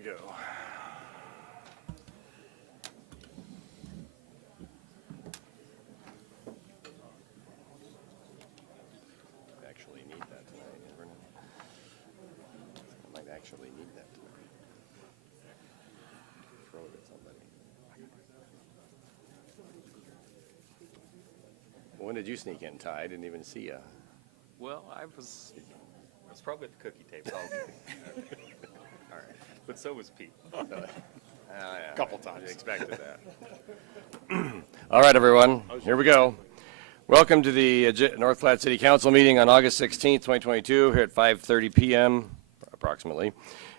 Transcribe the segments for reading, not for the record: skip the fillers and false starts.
we go. Actually need that tonight, Vernon. I might actually need that tonight. Throw it at somebody. When did you sneak in, Ty? I didn't even see you. Well, I was probably at the cookie tape. All right. But so was Pete. A couple times. I expected that. All right, everyone. Here we go. Welcome to the North Platte City Council meeting on August 16th, 2022, here at 5:30 p.m. approximately,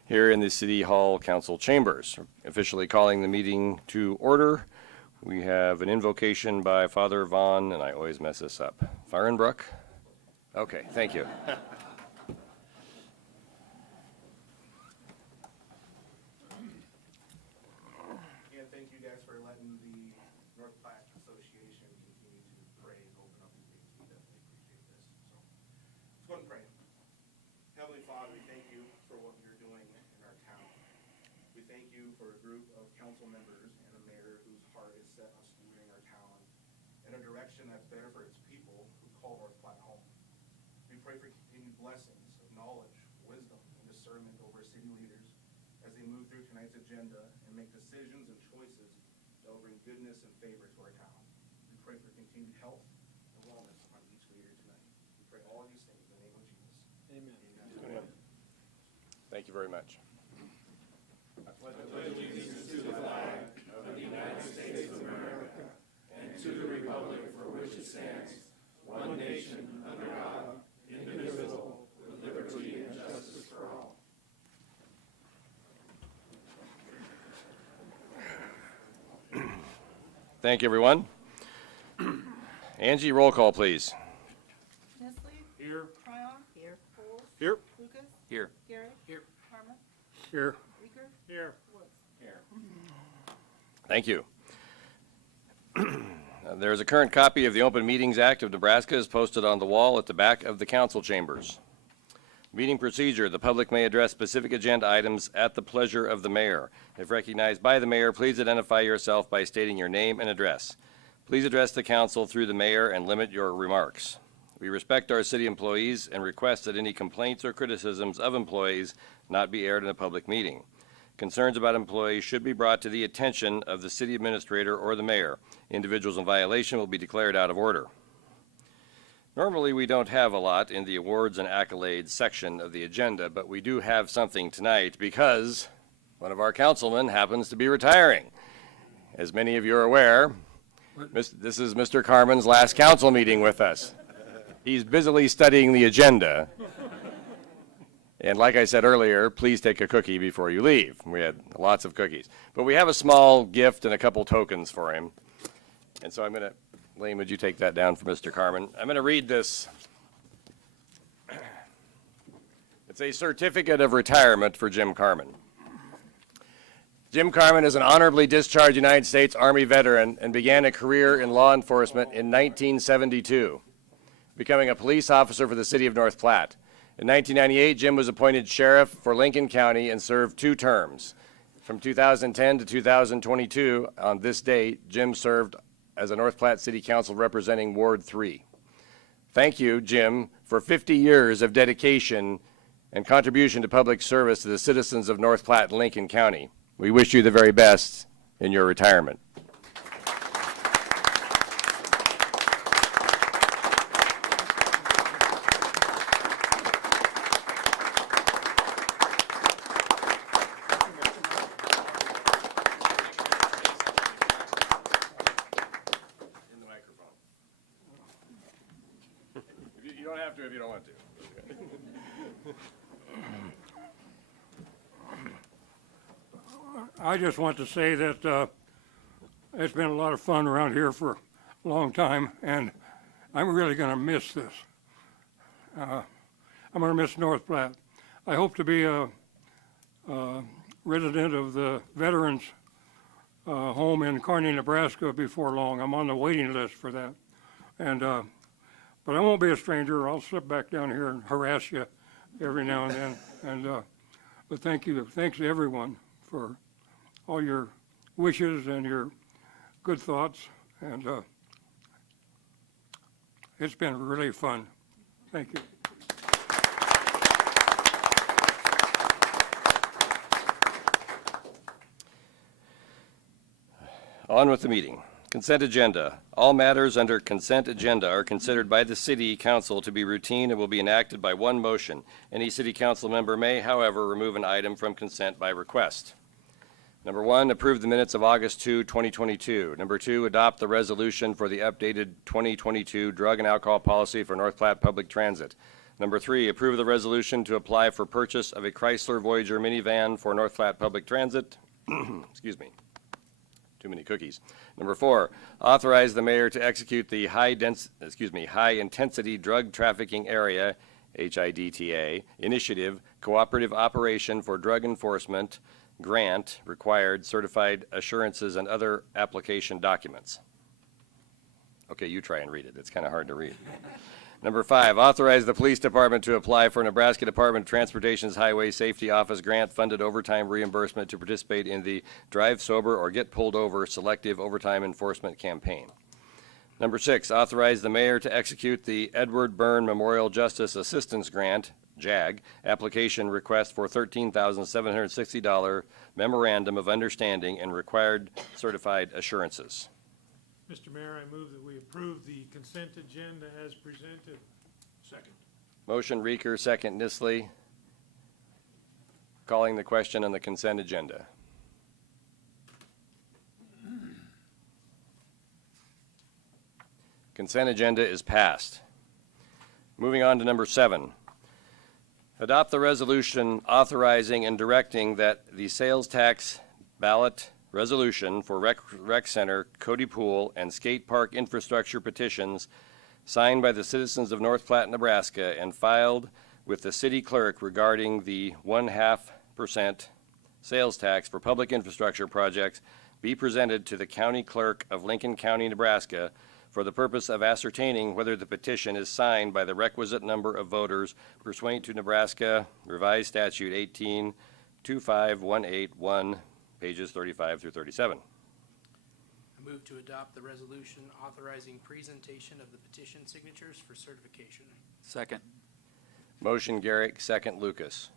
here in the City Hall Council chambers. Officially calling the meeting to order. We have an invocation by Father Vaughn, and I always mess this up. Fahrenbrook? Okay, thank you. And thank you guys for letting the North Platte Association continue to pray and open up these meetings. We definitely appreciate this. So let's go ahead and pray. Heavenly Father, we thank you for what you're doing in our town. We thank you for a group of council members and a mayor whose heart is set on steering our town in a direction that's better for its people who call North Platte home. We pray for continued blessings of knowledge, wisdom, and discernment over city leaders as they move through tonight's agenda and make decisions and choices that will bring goodness and favor to our town. We pray for continued health and wellness on each leader tonight. We pray all of these things in the name of Jesus. Amen. Amen. Thank you very much. Thank you, everyone. Angie, roll call, please. Nestle. Here. Tryon. Here. Coles. Here. Lucas. Here. Garrett. Here. Harmon. Here. Reeker. Here. Woods. Thank you. There is a current copy of the Open Meetings Act of Nebraska is posted on the wall at the back of the council chambers. Meeting procedure: the public may address specific agenda items at the pleasure of the mayor. If recognized by the mayor, please identify yourself by stating your name and address. Please address the council through the mayor and limit your remarks. We respect our city employees and request that any complaints or criticisms of employees not be aired in a public meeting. Concerns about employees should be brought to the attention of the city administrator or the mayor. Individuals in violation will be declared out of order. Normally, we don't have a lot in the awards and accolades section of the agenda, but we do have something tonight because one of our councilmen happens to be retiring. As many of you are aware, this is Mr. Carmen's last council meeting with us. He's busily studying the agenda. And like I said earlier, please take a cookie before you leave. We had lots of cookies. But we have a small gift and a couple tokens for him. And so I'm going to, Lane, would you take that down for Mr. Carmen? I'm going to read this. It's a certificate of retirement for Jim Carmen. Jim Carmen is an honorably discharged United States Army veteran and began a career in law enforcement in 1972, becoming a police officer for the city of North Platte. In 1998, Jim was appointed sheriff for Lincoln County and served 2 terms. From 2010 to 2022, on this date, Jim served as a North Platte City Council representing Ward 3. Thank you, Jim, for 50 years of dedication and contribution to public service to the citizens of North Platte and Lincoln County. We wish you the very best in your retirement. You don't have to if you don't want to. I just want to say that it's been a lot of fun around here for a long time, and I'm really going to miss this. I'm going to miss North Platte. I hope to be a resident of the Veterans Home in Kearney, Nebraska before long. I'm on the waiting list for that. And but I won't be a stranger. I'll slip back down here and harass you every now and then. And but thank you. Thanks to everyone for all your wishes and your good thoughts, and it's been really fun. Thank you. On with the meeting. Consent agenda. All matters under consent agenda are considered by the city council to be routine and will be enacted by one motion. Any city council member may, however, remove an item from consent by request. Number 1, approve the minutes of August 2, 2022. Number 2, adopt the resolution for the updated 2022 drug and alcohol policy for North Platte Public Transit. Number 3, approve the resolution to apply for purchase of a Chrysler Voyager minivan for North Platte Public Transit. Excuse me. Too many cookies. Number 4, authorize the mayor to execute the high-intensity drug trafficking area, HIDTA, initiative, cooperative operation for drug enforcement, grant, required certified assurances and other application documents. Okay, you try and read it. It's kind of hard to read. Number 5, authorize the police department to apply for Nebraska Department of Transportation's Highway Safety Office grant-funded overtime reimbursement to participate in the Drive Sober or Get Pulled Over selective overtime enforcement campaign. Number 6, authorize the mayor to execute the Edward Byrne Memorial Justice Assistance Grant, JAG, application request for $13,760 memorandum of understanding and required certified assurances. Mr. Mayor, I move that we approve the consent agenda as presented. Second. Motion Reeker, second Nisley. Calling the question on the consent agenda. Consent agenda is passed. Moving on to number 7. Adopt the resolution authorizing and directing that the sales tax ballot resolution for rec center, Cody Pool, and skate park infrastructure petitions signed by the citizens of North Platte, Nebraska, and filed with the city clerk regarding the 0.5% sales tax for public infrastructure projects be presented to the county clerk of Lincoln County, Nebraska, for the purpose of ascertaining whether the petition is signed by the requisite number of voters pursuant to Nebraska Revised Statute 18-25181, pages 35 through 37. I move to adopt the resolution authorizing presentation of the petition signatures for certification. Second. Motion Garrick, second Lucas.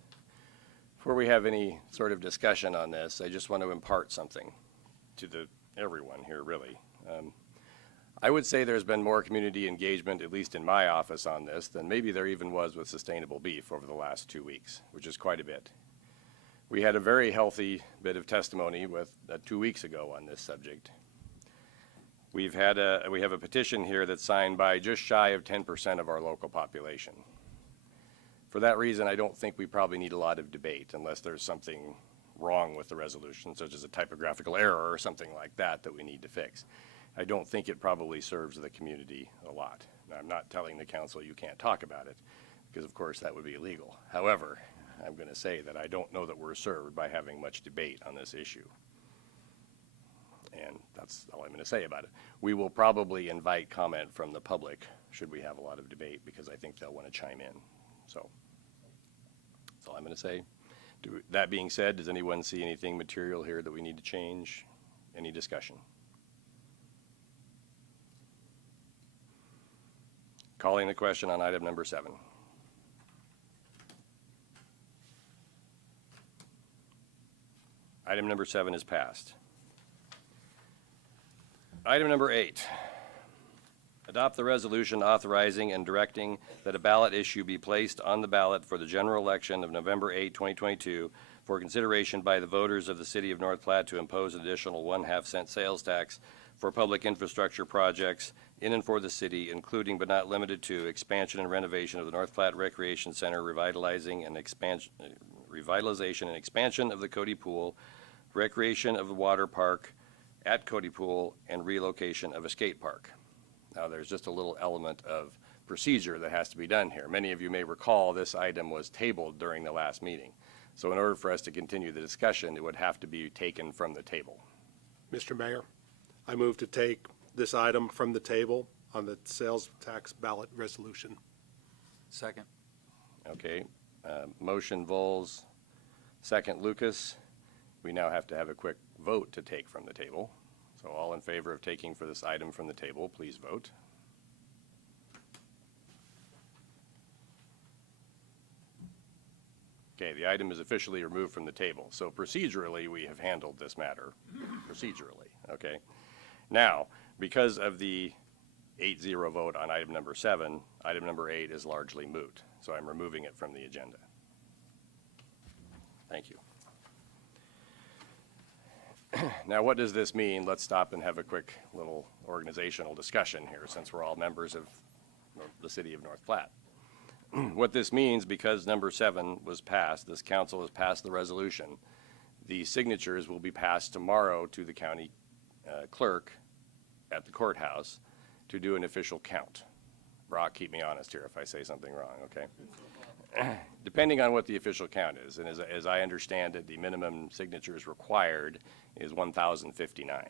Before we have any sort of discussion on this, I just want to impart something to everyone here, really. I would say there's been more community engagement, at least in my office, on this than maybe there even was with sustainable beef over the last 2 weeks, which is quite a bit. We had a very healthy bit of testimony 2 weeks ago on this subject. We have a petition here that's signed by just shy of 10% of our local population. For that reason, I don't think we probably need a lot of debate unless there's something wrong with the resolution, such as a typographical error or something like that that we need to fix. I don't think it probably serves the community a lot. Now, I'm not telling the council you can't talk about it, because of course that would be illegal. However, I'm going to say that I don't know that we're served by having much debate on this issue. And that's all I'm going to say about it. We will probably invite comment from the public should we have a lot of debate, because I think they'll want to chime in. So that's all I'm going to say. That being said, does anyone see anything material here that we need to change? Any discussion? Calling the question on item number 7. Item number 7 is passed. Item number 8. Adopt the resolution authorizing and directing that a ballot issue be placed on the ballot for the general election of November 8, 2022 for consideration by the voters of the city of North Platte to impose an additional 1/2 cent sales tax for public infrastructure projects in and for the city, including but not limited to expansion and renovation of the North Platte Recreation Center, revitalization and expansion of the Cody Pool, recreation of the water park at Cody Pool, and relocation of a skate park. Now, there's just a little element of procedure that has to be done here. Many of you may recall this item was tabled during the last meeting. So in order for us to continue the discussion, it would have to be taken from the table. Mr. Mayor, I move to take this item from the table on the sales tax ballot resolution. Second. Okay, motion Vols, second Lucas. we now have to have a quick vote to take from the table. So all in favor of taking for this item from the table, please vote. Okay, the item is officially removed from the table. So procedurally, we have handled this matter procedurally, okay? Now, because of the 8-0 vote on item number 7, item number 8 is largely moot. So I'm removing it from the agenda. Thank you. Now, what does this mean? Let's stop and have a quick little organizational discussion here, since we're all members of the city of North Platte. What this means, because number 7 was passed, this council has passed the resolution, the signatures will be passed tomorrow to the county clerk at the courthouse to do an official count. Brock, keep me honest here if I say something wrong, okay? Depending on what the official count is, and as I understand it, the minimum signatures required is 1,059.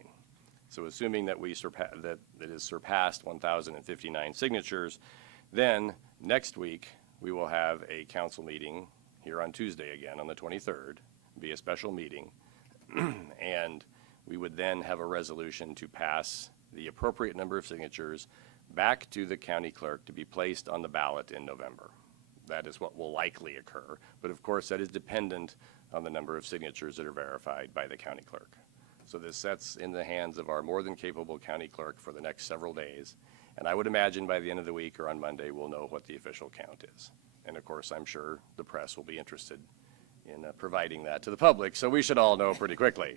So assuming that that it has surpassed 1,059 signatures, then next week we will have a council meeting here on Tuesday again on the 23rd, be a special meeting, and we would then have a resolution to pass the appropriate number of signatures back to the county clerk to be placed on the ballot in November. That is what will likely occur, but of course that is dependent on the number of signatures that are verified by the county clerk. So this sets in the hands of our more than capable county clerk for the next several days, and I would imagine by the end of the week or on Monday we'll know what the official count is. And of course I'm sure the press will be interested in providing that to the public, so we should all know pretty quickly.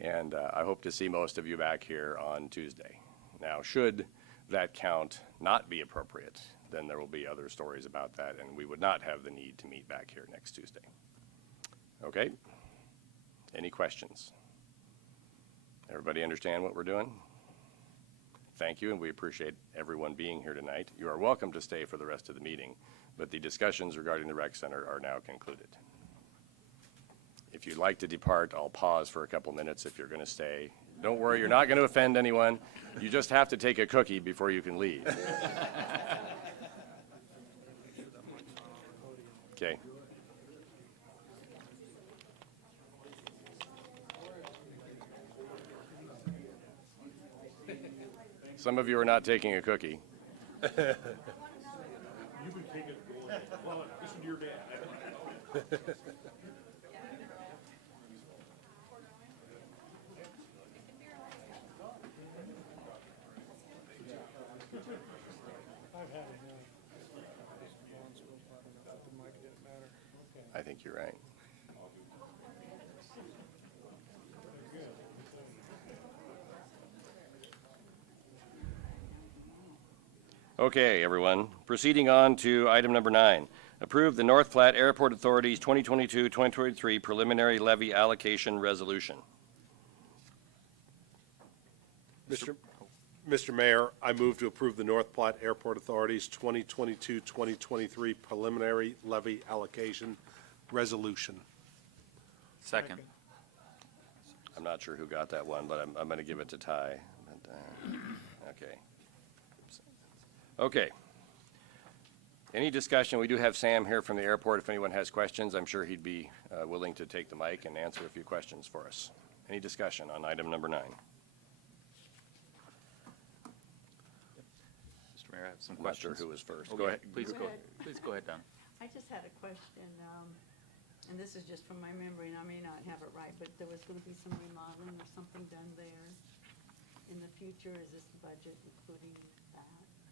And I hope to see most of you back here on Tuesday. Now, should that count not be appropriate, then there will be other stories about that, and we would not have the need to meet back here next Tuesday. Okay? Any questions? Everybody understand what we're doing? Thank you, and we appreciate everyone being here tonight. You are welcome to stay for the rest of the meeting, but the discussions regarding the rec center are now concluded. If you'd like to depart, I'll pause for a couple minutes if you're going to stay. Don't worry, you're not going to offend anyone. You just have to take a cookie before you can leave. Okay. Some of you are not taking a cookie. You've been taking it, well, listen to your dad. I think you're right. Okay, everyone. Proceeding on to item number 9. Approve the North Platte Airport Authority's 2022-2023 preliminary levy allocation resolution. Mr. Mayor, I move to approve the North Platte Airport Authority's 2022-2023 preliminary levy allocation resolution. Second. I'm not sure who got that one, but I'm going to give it to Ty. But, okay. Okay. Any discussion? We do have Sam here from the airport. If anyone has questions, I'm sure he'd be willing to take the mic and answer a few questions for us. Any discussion on item number 9? Mr. Mayor, I have some I'm not sure questions. who was first. Okay, Go ahead. Please Go go, ahead. please go ahead, Don. I just had a question, and this is just from my memory, and I may not have it right, but there was gonna be some remodeling or something done there in the future. Is this budget including that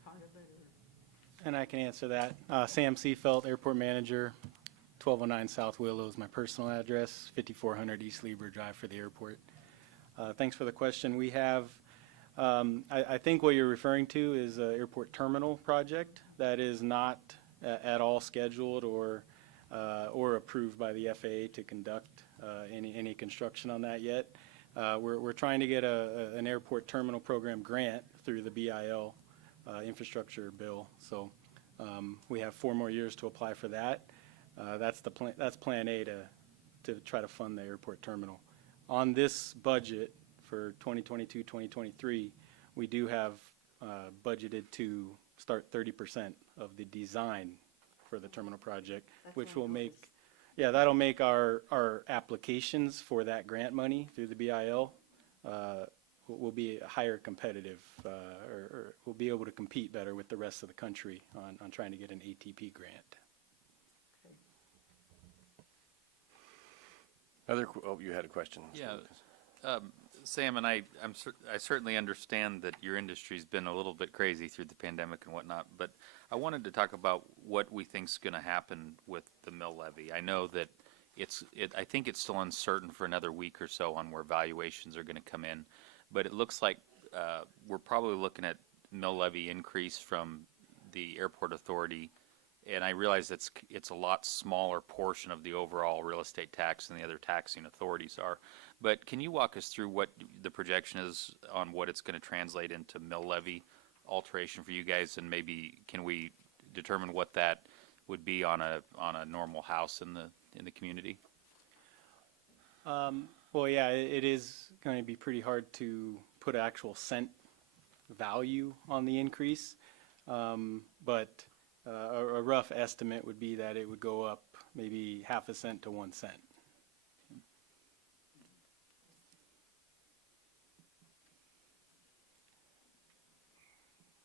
part of it, or? And I can answer that. Sam Seafelt, Airport Manager, 1209 South Willow is my personal address, 5400 East Lieber Drive for the airport. Thanks for the question. We have, I think what you're referring to is an airport terminal project that is not at all scheduled or approved by the FAA to conduct any construction on that yet. We're trying to get an airport terminal program grant through the BIL infrastructure bill. So we have 4 more years to apply for that. That's the plan. That's Plan A to try to fund the airport terminal. On this budget for 2022-2023, we do have budgeted to start 30% of the design for the terminal project, That's which what I will make noticed. Yeah, that'll make our applications for that grant money through the BIL, will be higher competitive, or we'll be able to compete better with the rest of the country on trying to get an ATP grant. You had a question. Yeah, Sam and I certainly understand that your industry's been a little bit crazy through the pandemic and whatnot, but I wanted to talk about what we think's going to happen with the mill levy. I know that I think it's still uncertain for another week or so on where valuations are going to come in, but it looks like we're probably looking at mill levy increase from the airport authority. And I realize it's a lot smaller portion of the overall real estate tax than the other taxing authorities are. But can you walk us through what the projection is on what it's going to translate into mill levy alteration for you guys, and maybe can we determine what that would be on a normal house in the community? Well, yeah, it is going to be pretty hard to put actual cent value on the increase, but a rough estimate would be that it would go up maybe half a cent to 1 cent.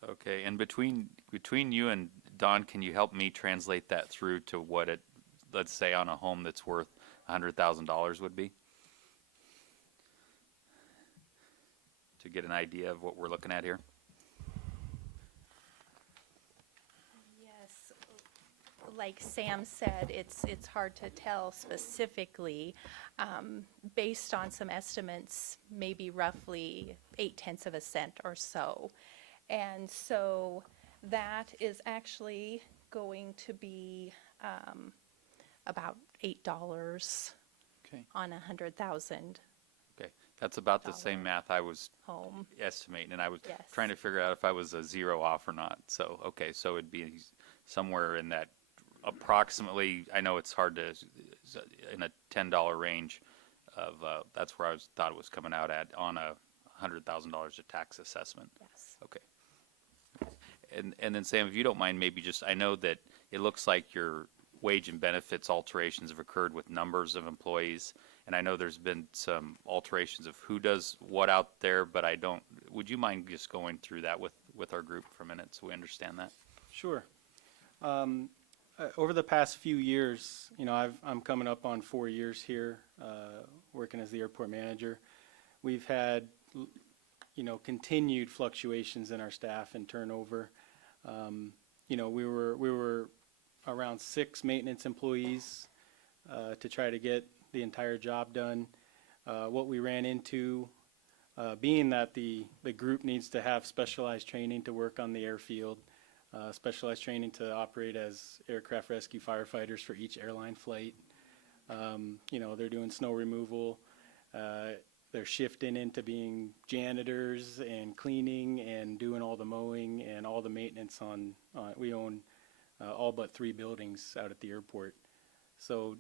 Okay, and between you and Don, can you help me translate that through to what it, let's say, on a home that's worth $100,000 would be? To get an idea of what we're looking at here? Yes, like Sam said, it's hard to tell specifically. Based on some estimates, maybe roughly 0.8 of a cent or so. And so that is actually going to be about $8 Okay. on 100,000 Okay, that's about the same math I was home. estimating, and I was Yes. trying to figure out if I was a zero off or not. So, okay, so it'd be somewhere in that approximately, I know it's hard to, in a $10 range of, that's where thought it was coming out at on a $100,000 of tax assessment. Yes. Okay. And then Sam, if you don't mind, maybe just, I know that it looks like your wage and benefits alterations have occurred with numbers of employees, and I know there's been some alterations of who does what out there, but would you mind just going through that with our group for a minute so we understand that? Sure. Over the past few years, I'm coming up on 4 years here, working as the airport manager. We've had, continued fluctuations in our staff and turnover. We were around 6 maintenance employees to try to get the entire job done. What we ran into, being that the group needs to have specialized training to work on the airfield, specialized training to operate as aircraft rescue firefighters for each airline flight. They're doing snow removal. They're shifting into being janitors and cleaning and doing all the mowing and all the maintenance on we own all but 3 buildings out at the airport. So,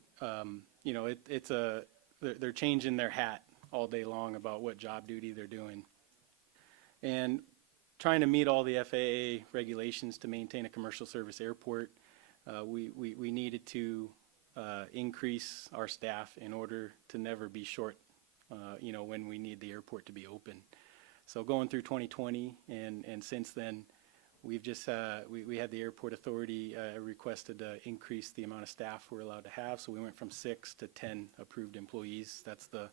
they're changing their hat all day long about what job duty they're doing. And trying to meet all the FAA regulations to maintain a commercial service airport, we needed to increase our staff in order to never be short, when we need the airport to be open. So going through 2020 and since then, we've just, we had the airport authority requested to increase the amount of staff we're allowed to have. So we went from 6 to 10 approved employees. That's the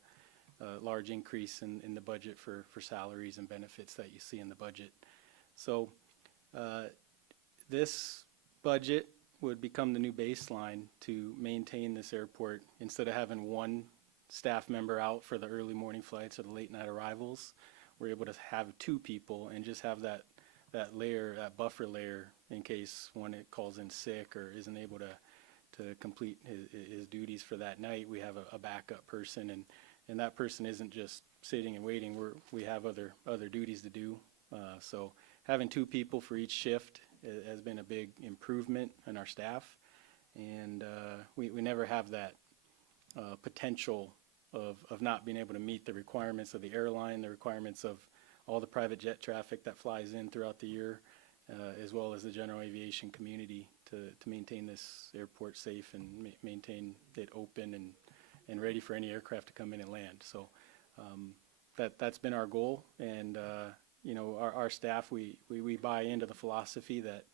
large increase in the budget for salaries and benefits that you see in the budget. So this budget would become the new baseline to maintain this airport. Instead of having 1 staff member out for the early morning flights or the late night arrivals, we're able to have 2 people and just have that layer, that buffer layer, in case one calls in sick or isn't able to complete his duties for that night. We have a backup person, and that person isn't just sitting and waiting. We have other duties to do. So having 2 people for each shift has been a big improvement in our staff, and we never have that potential of not being able to meet the requirements of the airline, the requirements of all the private jet traffic that flies in throughout the year, as well as the general aviation community to maintain this airport safe and maintain it open and ready for any aircraft to come in and land. So that's been our goal. And, you know, our staff, we buy into the philosophy that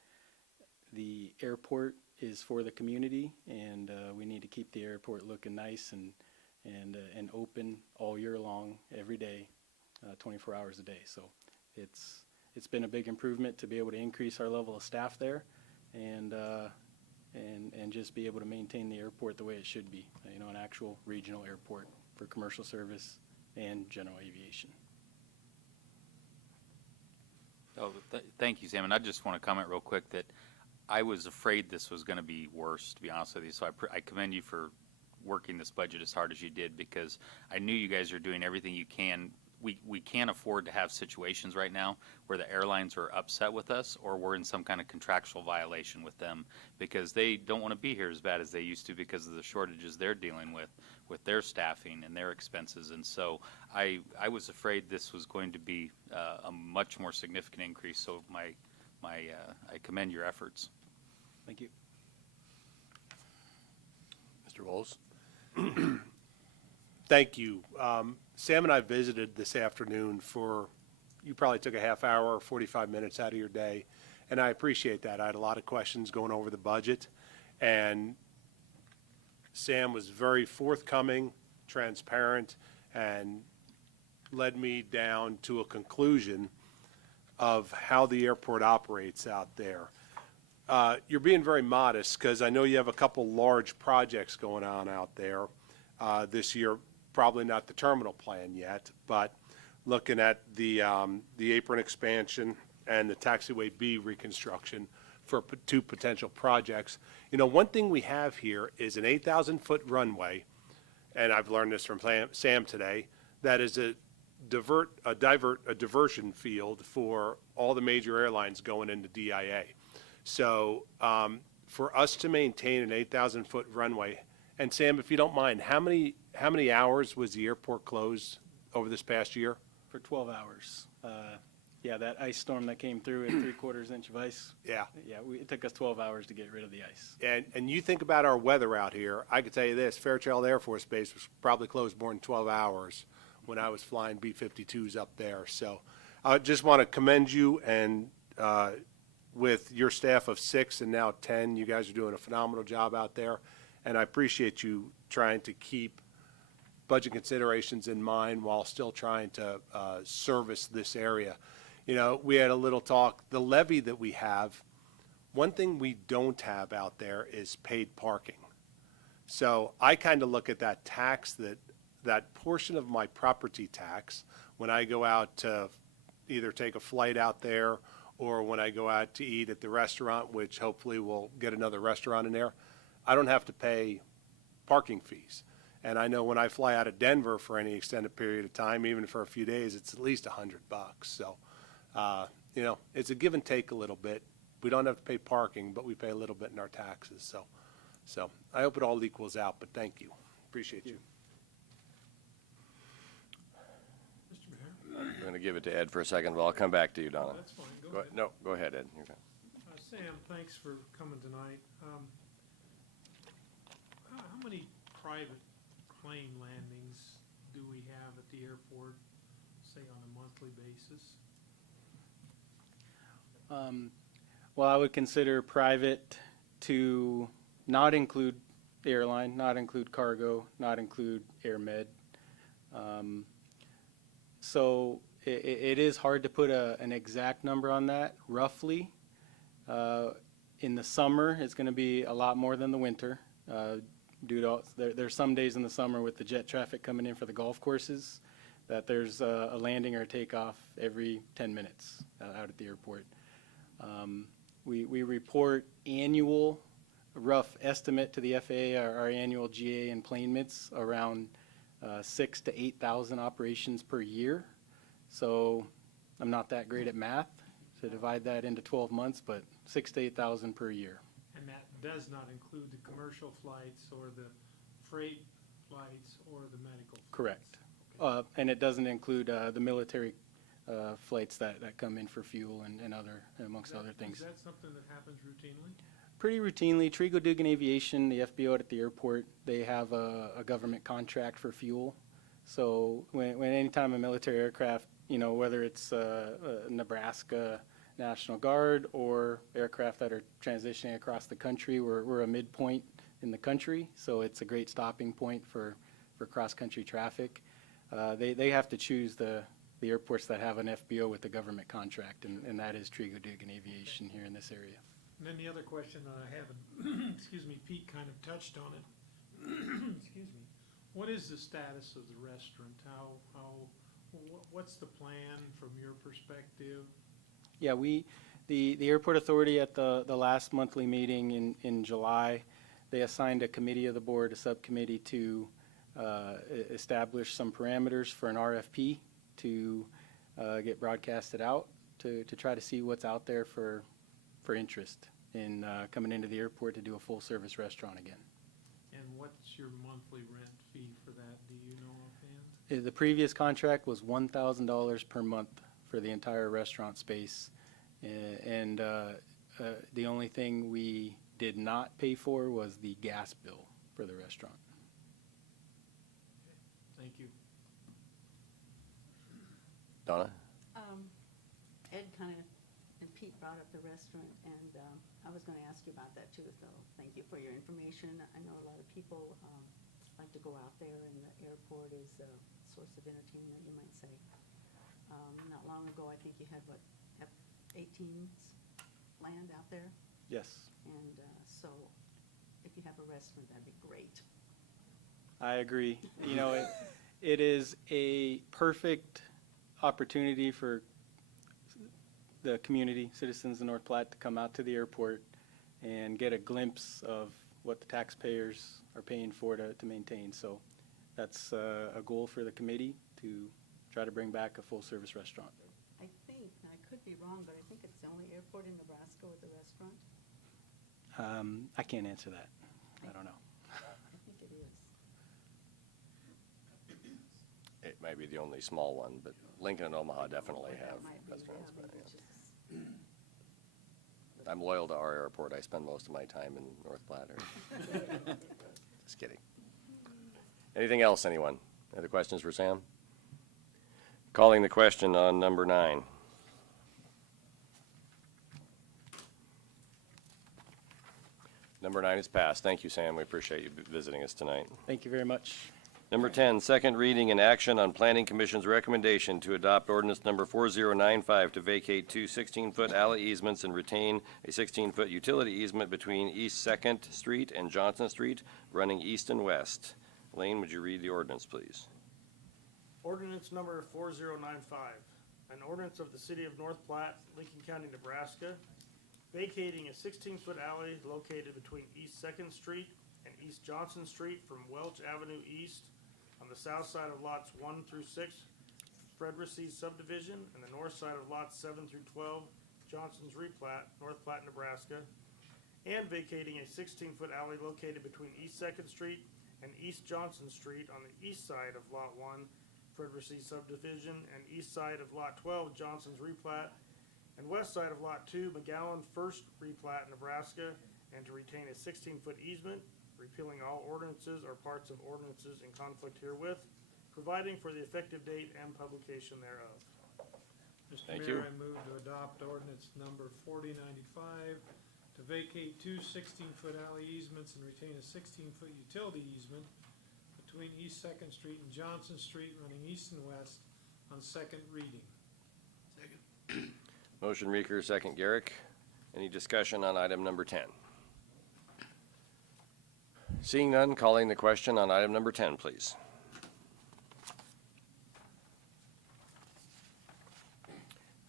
the airport is for the community, and we need to keep the airport looking nice and open all year long, every day, 24 hours a day. So it's been a big improvement to be able to increase our level of staff there and just be able to maintain the airport the way it should be, you know, an actual regional airport for commercial service and general aviation. Oh, thank you, Sam. And I just want to comment real quick that I was afraid this was going to be worse, to be honest with you. So I commend you for working this budget as hard as you did, because I knew you guys are doing everything you can. We can't afford to have situations right now where the airlines are upset with us or we're in some kind of contractual violation with them, because they don't want to be here as bad as they used to because of the shortages they're dealing with their staffing and their expenses. And so I was afraid this was going to be a much more significant increase. So I commend your efforts. Thank you. Mr. Bowles? Thank you. Sam and I visited this afternoon you probably took a half hour, 45 minutes out of your day, and I appreciate that. I had a lot of questions going over the budget, and Sam was very forthcoming, transparent, and led me down to a conclusion of how the airport operates out there. You're being very modest, because I know you have a couple large projects going on out there this year. Probably not the terminal plan yet, but looking at the apron expansion and the taxiway B reconstruction for two potential projects. You know, one thing we have here is an 8,000-foot runway, and I've learned this from Sam today, that is a diversion field for all the major airlines going into DIA. So for us to maintain an 8,000-foot runway, and Sam, if you don't mind, how many hours was the airport closed over this past year? For 12 hours. Yeah, that ice storm that came through at 3/4 inch of ice. Yeah. Yeah, it took us 12 hours to get rid of the ice. And you think about our weather out here, I could tell you this, Fairchild Air Force Base was probably closed more than 12 hours when I was flying B-52s up there. So I just want to commend you, and with your staff of 6 and now 10, you guys are doing a phenomenal job out there. And I appreciate you trying to keep budget considerations in mind while still trying to service this area. You know, we had a little talk, the levy that we have, one thing we don't have out there is paid parking. So I kind of look at that tax, that portion of my property tax, when I go out to either take a flight out there or when I go out to eat at the restaurant, which hopefully we'll get another restaurant in there, I don't have to pay parking fees. And I know when I fly out of Denver for any extended period of time, even for a few days, it's at least $100. So, you know, it's a give and take a little bit. We don't have to pay parking, but we pay a little bit in our taxes. So I hope it all equals out, but thank you. Appreciate you. Mr. Mayor? I'm going to give it to Ed for a second, but I'll come back to you, Donna. That's fine. Go Go ahead. ahead. No, go ahead, Ed. You're fine. Sam, thanks for coming tonight. How many private plane landings do we have at the airport, say on a monthly basis? Well, I would consider private to not include airline, not include cargo, not include air med. So it is hard to put an exact number on that, roughly. In the summer, it's going to be a lot more than the winter. Due to there's some days in the summer with the jet traffic coming in for the golf courses that there's a landing or a takeoff every 10 minutes out at the airport. We report annual rough estimate to the FAA, our annual GA and plane mits, around 6,000 to 8,000 operations per year. So I'm not that great at math to divide that into 12 months, but 6,000 to 8,000 per year. And that does not include the commercial flights or the freight flights or the medical flights? Correct. And it doesn't include the military flights that come in for fuel and other, amongst other things. Is that something that happens routinely? Pretty routinely, Trigo Dugan Aviation, the FBO at the airport, they have a government contract for fuel. So when anytime a military aircraft, whether it's Nebraska National Guard or aircraft that are transitioning across the country, we're a midpoint in the country, so it's a great stopping point for cross-country traffic. They have to choose the airports that have an FBO with the government contract, and that is Trigo Dugan Aviation here in this area. And then the other question that I haven't, excuse me, Pete kind of touched on it. Excuse me. What is the status of the restaurant? What's the plan from your perspective? Yeah, the airport authority at the last monthly meeting in July, they assigned a committee of the board, a subcommittee, to establish some parameters for an RFP to get broadcasted out to try to see what's out there for interest in coming into the airport to do a full-service restaurant again. And what's your monthly rent fee for that? Do you know offhand? The previous contract was $1,000 per month for the entire restaurant space, and the only thing we did not pay for was the gas bill for the restaurant. Thank you. Donna? Ed kind of, and Pete brought up the restaurant, and I was gonna ask you about that too, so thank you for your information. I know a lot of people like to go out there, and the airport is a source of entertainment, you might say. Not long ago, I think you had, what, F-18s land out there? Yes, And so if you have a restaurant, that'd be great. I agree. It is a perfect opportunity for the community, citizens of North Platte, to come out to the airport and get a glimpse of what the taxpayers are paying for to maintain. So that's a goal for the committee, to try to bring back a full-service restaurant. I think, and I could be wrong, but I think it's the only airport in Nebraska with a restaurant. I can't answer that. I don't know. I think it is. It might be the only small one, but Lincoln and Omaha definitely That have might be, restaurants. yeah, But, maybe yeah. it's just- I'm loyal to our airport. I spend most of my time in North Platte. Just kidding. Anything else, anyone? Other questions for Sam? Calling the question on number 9. Number 9 is passed. Thank you, Sam. We appreciate you visiting us tonight. Thank you very much. Number 10, second reading and action on Planning Commission's recommendation to adopt ordinance number 4095 to vacate 2 16-foot alley easements and retain a 16-foot utility easement between East 2nd Street and Johnson Street, running east and west. Lane, would you read the ordinance, please? Ordinance number 4095, an ordinance of the City of North Platte, Lincoln County, Nebraska, vacating a 16-foot alley located between East 2nd Street and East Johnson Street from Welch Avenue East on the south side of lots 1 through 6, Fredericy subdivision, and the north side of lots 7 through 12, Johnson's replat, North Platte, Nebraska, and vacating a 16-foot alley located between East 2nd Street and East Johnson Street on the east side of lot 1, Fredericy subdivision, and east side of lot 12, Johnson's replat, and west side of lot 2, McGowan first replat, Nebraska, and to retain a 16-foot easement, repealing all ordinances or parts of ordinances in conflict herewith, providing for the effective date and publication thereof. Mr. Thank Mayor, you. I move to adopt ordinance number 4095 to vacate 2 16-foot alley easements and retain a 16-foot utility easement between East 2nd Street and Johnson Street, running east and west, on second reading. Motion Reeker, second Garrick. Any discussion on item number 10? Seeing none, calling the question on item number 10, please.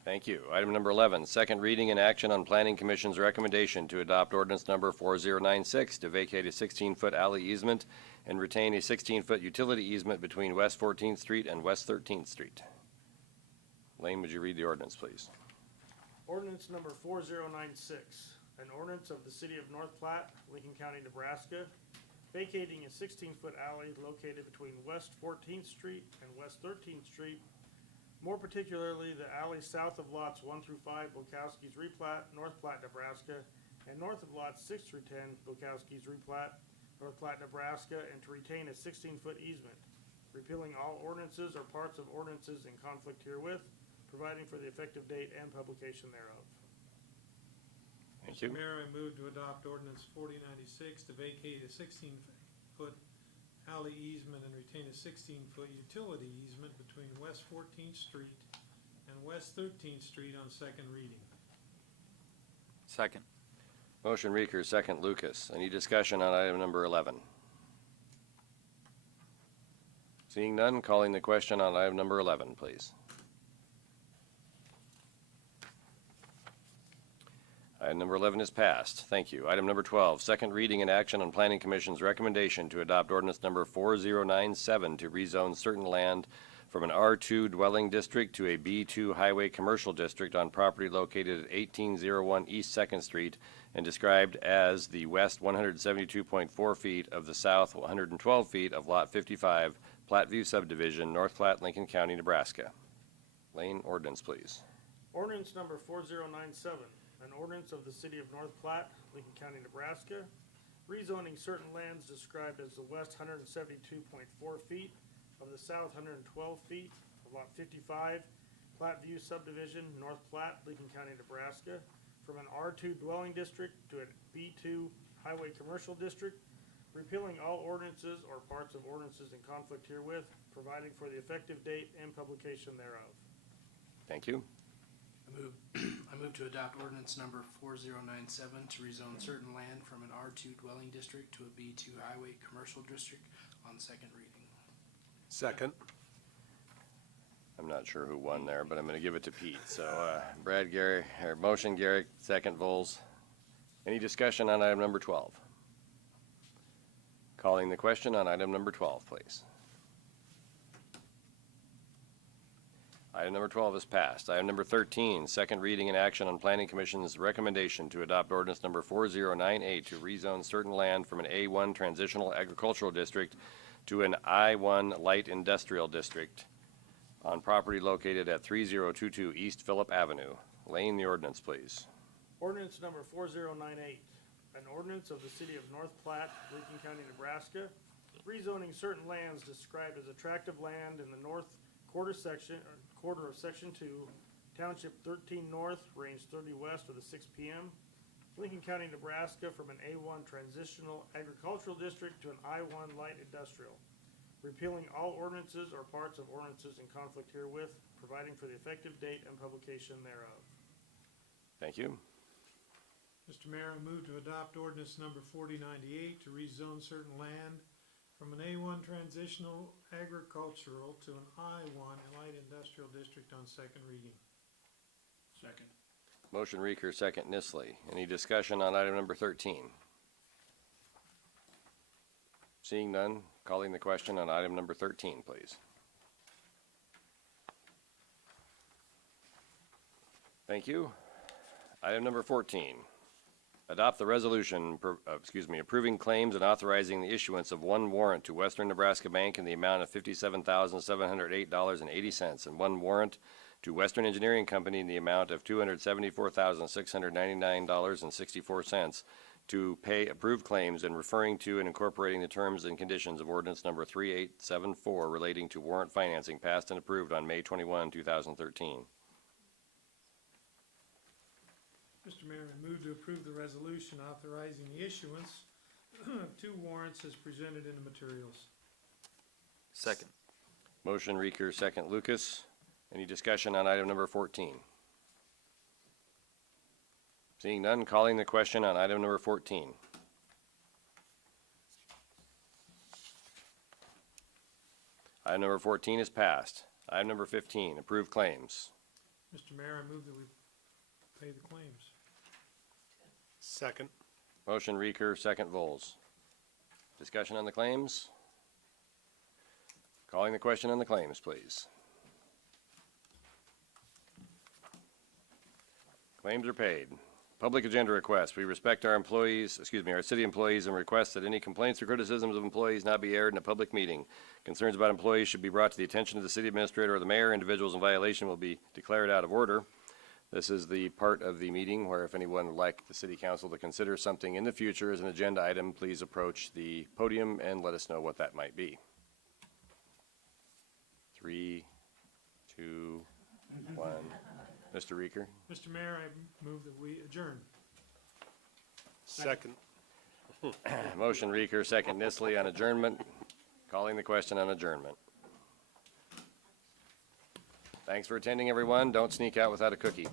Thank you. Item number 11, second reading and action on Planning Commission's recommendation to adopt ordinance number 4096 to vacate a 16-foot alley easement and retain a 16-foot utility easement between West 14th Street and West 13th Street. Lane, would you read the ordinance, please? Ordinance number 4096, an ordinance of the City of North Platte, Lincoln County, Nebraska, vacating a 16-foot alley located between West 14th Street and West 13th Street More particularly, the alley south of lots 1 through 5, Bukowski's replat, North Platte, Nebraska, and north of lots 6 through 10, Bukowski's replat, North Platte, Nebraska, and to retain a 16-foot easement, repealing all ordinances or parts of ordinances in conflict herewith, providing for the effective date and publication thereof. Thank you. Mr. Mayor, I move to adopt ordinance 4096 to vacate a 16-foot alley easement and retain a 16-foot utility easement between West 14th Street and West 13th Street on second reading. Second. Motion Reeker, second Lucas. Any discussion on item number 11? Seeing none, calling the question on item number 11, please. Item number 11 is passed. Thank you. Item number 12, second reading and action on Planning Commission's recommendation to adopt ordinance number 4097 to rezone certain land from an R2 dwelling district to a B2 highway commercial district on property located at 1801 East 2nd Street and described as the west 172.4 feet of the south 112 feet of Lot 55, Platte View subdivision, North Platte, Lincoln County, Nebraska. Lane, ordinance, please. Ordinance number 4097, an ordinance of the city of North Platte, Lincoln County, Nebraska, rezoning certain lands described as the west 172.4 feet of the south 112 feet of Lot 55, Platte View subdivision, North Platte, Lincoln County, Nebraska, from an R2 dwelling district to a B2 highway commercial district, repealing all ordinances or parts of ordinances in conflict herewith, providing for the effective date and publication thereof. Thank you. I move to adopt ordinance number 4097 to rezone certain land from an R2 dwelling district to a B2 highway commercial district on second reading. Second. I'm not sure who won there, but I'm going to give it to Pete. So Brad, Gary, or motion, Garrick, second, Vols. Any discussion on item number 12? Calling the question on item number 12, please. Item number 12 is passed. Item number 13, second reading and action on Planning Commission's recommendation to adopt ordinance number 4098 to rezone certain land from an A1 transitional agricultural district to an I1 light industrial district on property located at 3022 East Phillip Avenue. Lane, the ordinance, please. Ordinance number 4098, an ordinance of the city of North Platte, Lincoln County, Nebraska, rezoning certain lands described as attractive land in the north quarter of section 2, township 13 north, range 30 west of the 6 p.m., Lincoln County, Nebraska, from an A1 transitional agricultural district to an I1 light industrial, repealing all ordinances or parts of ordinances in conflict herewith, providing for the effective date and publication thereof. Thank you. Mr. Mayor, I move to adopt ordinance number 4098 to rezone certain land from an A1 transitional agricultural to an I1 light industrial district on second reading. Second. Motion Reeker, second Nisley. Any discussion on item number 13? Seeing none, calling the question on item number 13, please. Thank you. Item number 14. Adopt the resolution, approving claims and authorizing the issuance of one warrant to Western Nebraska Bank in the amount of $57,708.80 and one warrant to Western Engineering Company in the amount of $274,699.64 to pay approved claims and referring to and incorporating the terms and conditions of ordinance number 3874 relating to warrant financing passed and approved on May 21, 2013. Mr. Mayor, I move to approve the resolution authorizing the issuance of two warrants as presented in the materials. Second. Motion Reeker, second Lucas. Any discussion on item number 14? Seeing none, calling the question on item number 14. Item number 14 is passed. Item number 15, approved claims. Mr. Mayor, I move that we pay the claims. Second. Motion Reeker, second Vols. Discussion on the claims? Calling the question on the claims, please. Claims are paid. Public agenda request. We respect our employees, our city employees, and request that any complaints or criticisms of employees not be aired in a public meeting. Concerns about employees should be brought to the attention of the city administrator or the mayor. Individuals in violation will be declared out of order. This is the part of the meeting where if anyone would like the city council to consider something in the future as an agenda item, please approach the podium and let us know what that might be. 3, 2, 1. Mr. Reeker? Mr. Mayor, I move that we adjourn. Second. Motion Reeker, second Nisley on adjournment. Calling the question on adjournment. Thanks for attending, everyone. Don't sneak out without a cookie.